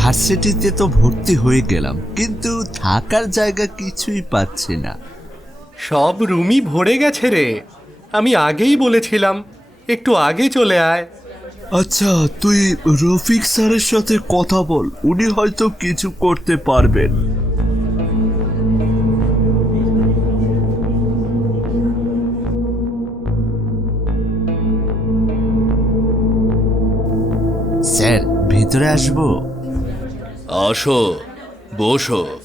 ভার্সিটিতে তো ভর্তি হয়ে গেলাম কিন্তু থাকার জায়গা কিছুই পাচ্ছি না। সব রুমই ভরে গেছে রে। আমি আগেই বলেছিলাম একটু আগে চলে আয়। আচ্ছা তুই রফিক স্যারের সাথে কথা বল উনি হয়তো কিছু করতে পারবেন। স্যার ভিতরে আসব? আসো বসো।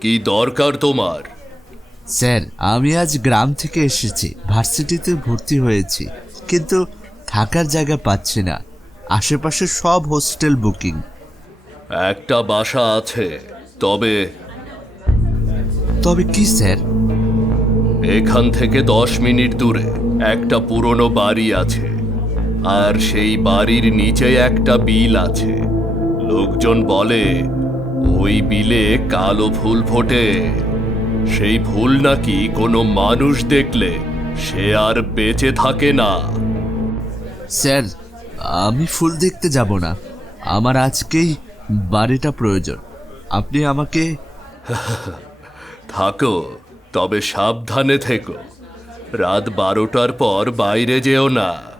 কি দরকার তোমার? স্যার আমি আজ গ্রাম থেকে এসেছি ভার্সিটিতে ভর্তি হয়েছি কিন্তু থাকার জায়গা পাচ্ছি না। আশেপাশে সব হোস্টেল বুকিং। একটা বাসা আছে তবে তবে কি স্যার? এখান থেকে দশ মিনিট দূরে একটা পুরনো বাড়ি আছে। আর সেই বাড়ির নিচে একটা বিল আছে। লোকজন বলে ওই বিলে কালো ফুল ফোটে। সেই ফুল নাকি কোনো মানুষ দেখলে সে আর বেঁচে থাকে না। স্যার আমি ফুল দেখতে যাব না। আমার আজকেই বাড়িটা প্রয়োজন। আপনি আমাকে থাকো তবে সাবধানে থেকো। রাত বারোটার পর বাইরে যেও না।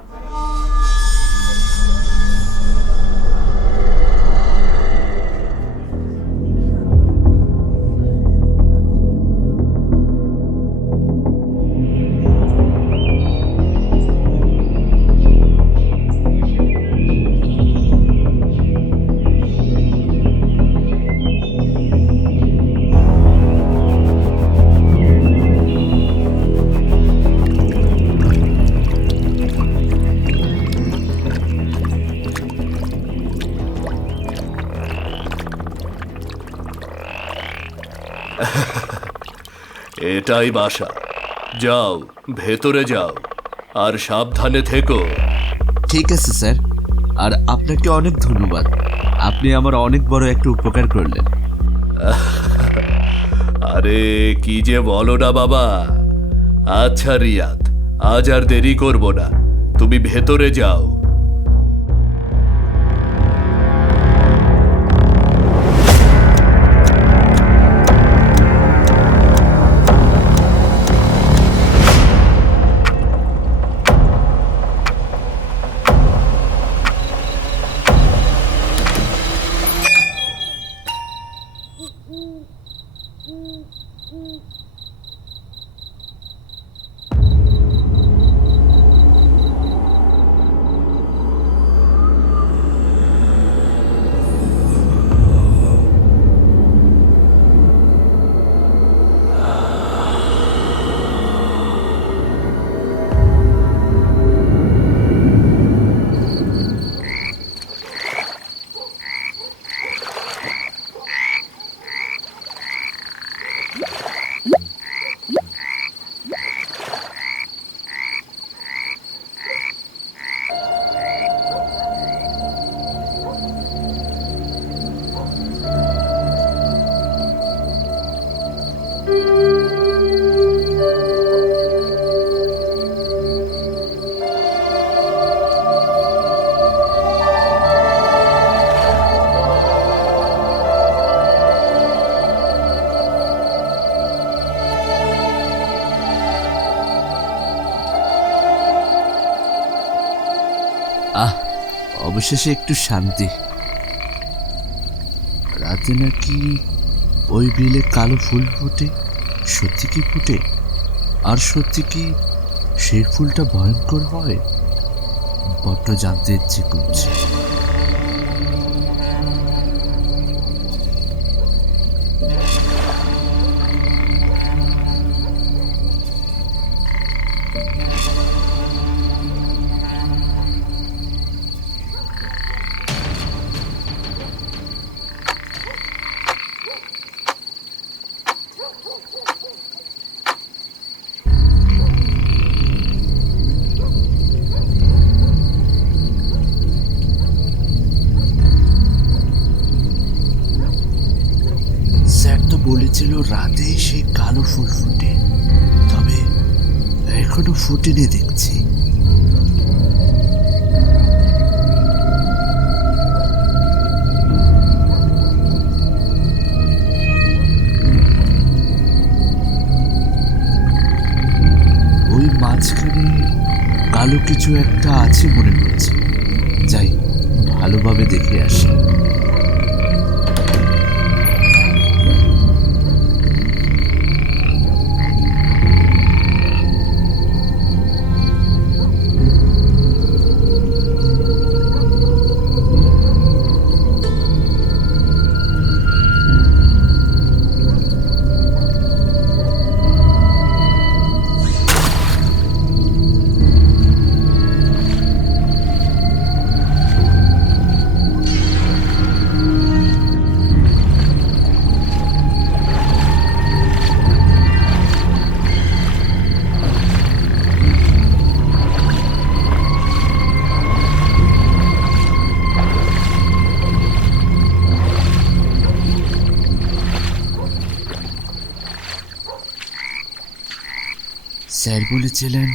এটাই বাসা। যাও ভেতরে যাও আর সাবধানে থেকো। ঠিক আছে স্যার। আর আপনাকে অনেক ধন্যবাদ। আপনি আমার অনেক বড় একটা উপকার করলেন। আরে কি যে বলো না বাবা। আচ্ছা রিয়াদ আজ আর দেরি করব না। তুমি ভেতরে যাও। 嗯嗯嗯 অবশেষে একটু শান্তি। রাতে নাকি ওই বিলে কালো ফুল ফুটে? সত্যি কি ফুটে? আর সত্যি কি সেই ফুলটা ভয়ঙ্কর হয়? বড্ড জানতে ইচ্ছে করছে। এসেছিল রাতে সেই কালো ফুল ফুটে, তবে এখনও ফুটেনি দেখছি। ওই মাঝখানে কালো কিছু একটা আছে মনে হচ্ছে যাই, ভালোভাবে দেখে আসি। স্যার বলেছিলেন,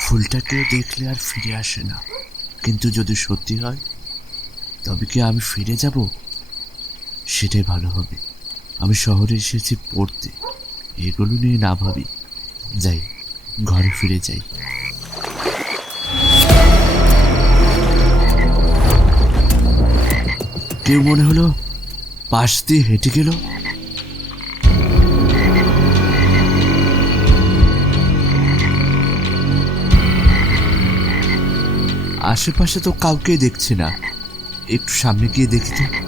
ফুলটাকে দেখলে আর ফিরে আসে না। কিন্তু যদি সত্যি হয়, তবে কি আমি ফিরে যাব? সেটাই ভালো হবে। আমি শহরে এসেছি পড়তে। এগুলো নিয়ে না ভাবি। যাই, ঘরে ফিরে যাই। কেউ মনে হলো পাশ দিয়ে হেঁটে গেল? আশেপাশে তো কাউকে দেখছি না। একটু সামনে গিয়ে দেখি তো।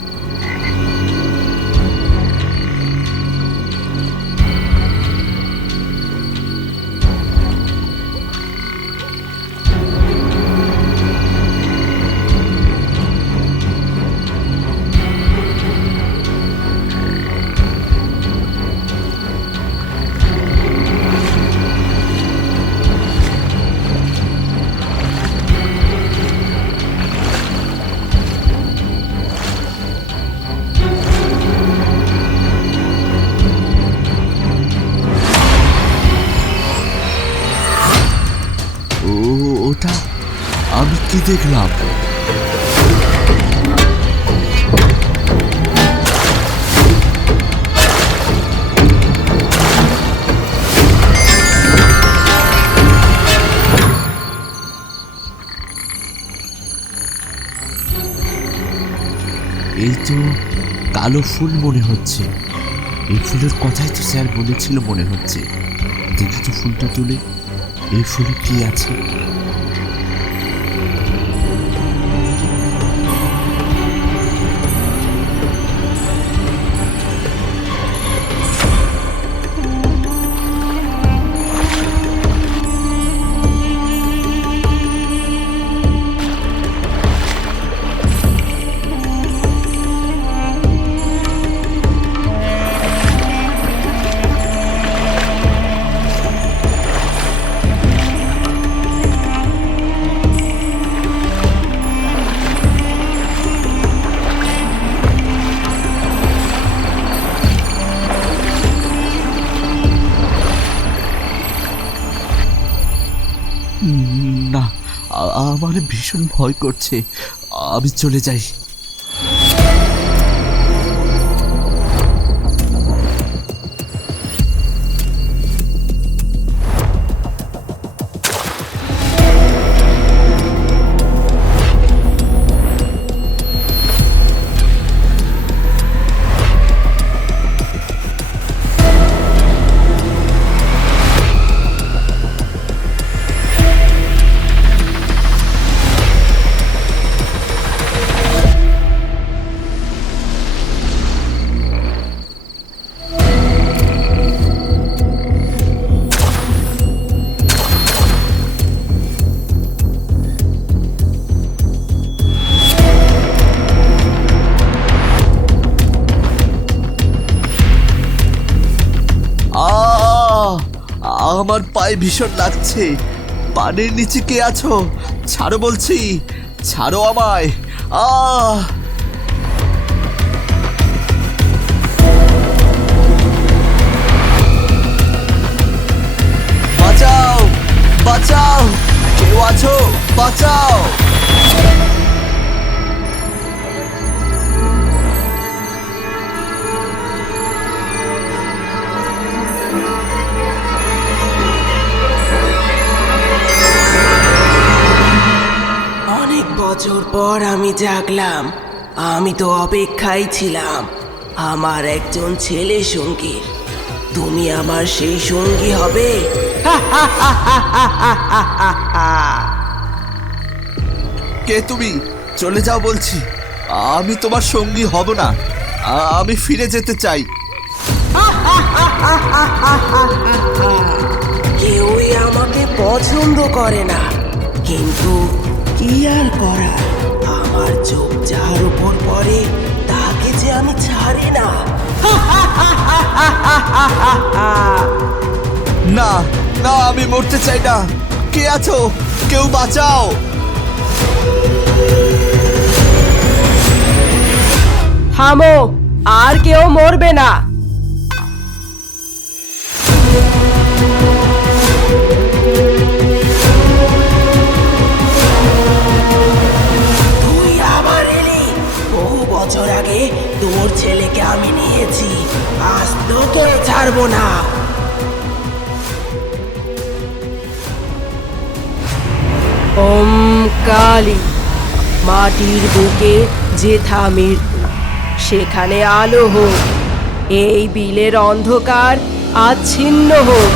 দেখলাম। এই তো কালো ফুল মনে হচ্ছে। এই ফুলের কথাই তো স্যার বলেছিল মনে হচ্ছে। দেখি তো ফুলটা তুলে, এই ফুলে কি আছে? না আমার ভীষণ ভয় করছে। আমি চলে যাই। আমার পায়ে ভীষণ লাগছে। পানির নিচে কে আছো? ছাড়ো বলছি, ছাড়ো আমায়। আহ! বাঁচাও বাঁচাও। কেউ আছো? বাঁচাও। আমি জাগলাম। আমি তো অপেক্ষায় ছিলাম। আমার একজন ছেলে সঙ্গীর। তুমি আমার সেই সঙ্গী হবে? কে তুমি? চলে যাও বলছি। আমি তোমার সঙ্গী হব না। আমি ফিরে যেতে চাই। কেউই আমাকে পছন্দ করে না। কিন্তু কি আর করা আমার চোখ যার উপর পড়ে তাকে যে আমি ছাড়ি না। না না আমি মরতে চাই না। কে আছো? কেউ বাঁচাও। থামো আর কেউ মরবে না। ছেলেকে আমি নিয়েছি। আজ তোকে ছাড়বো না। ওম কালী মাটির বুকে যেথা মৃত্যু, সেখানে আলো হোক, এই বিলের অন্ধকার আচ্ছিন্ন হোক।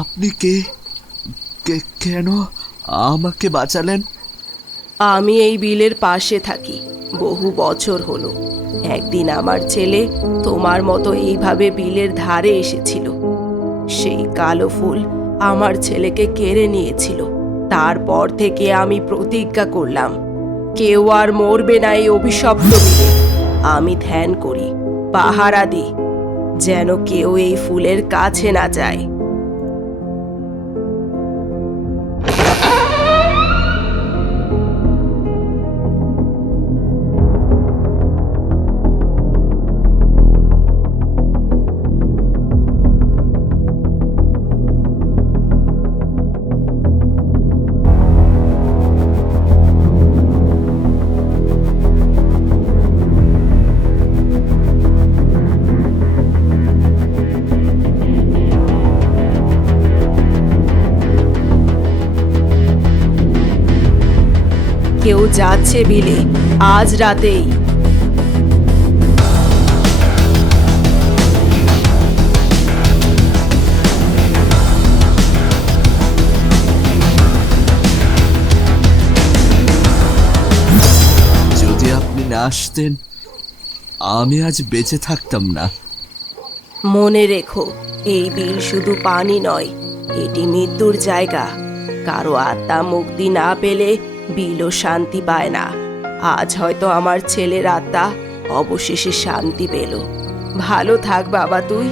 আপনি কে? কেন আমাকে বাঁচালেন? আমি এই বিলের পাশে থাকি। বহু বছর হলো। একদিন আমার ছেলে তোমার মতো এইভাবে বিলের ধারে এসেছিল। সেই কালো ফুল আমার ছেলেকে কেড়ে নিয়েছিল। তারপর থেকে আমি প্রতিজ্ঞা করলাম, কেউ আর মরবে না এই অভিশপ্ত বিলে। আমি ধ্যান করি, পাহারা দিই, যেন কেউ এই ফুলের কাছে না যায়। যাচ্ছে বিলে আজ রাতেই। যদি আপনি না আসতেন আমি আজ বেঁচে থাকতাম না। মনে রেখো এই বিল শুধু পানি নয় এটি মৃত্যুর জায়গা। কারও আত্মা মুক্তি না পেলে বিলও শান্তি পায় না। আজ হয়তো আমার ছেলের আত্মা অবশেষে শান্তি পেল। ভালো থাক বাবা তুই।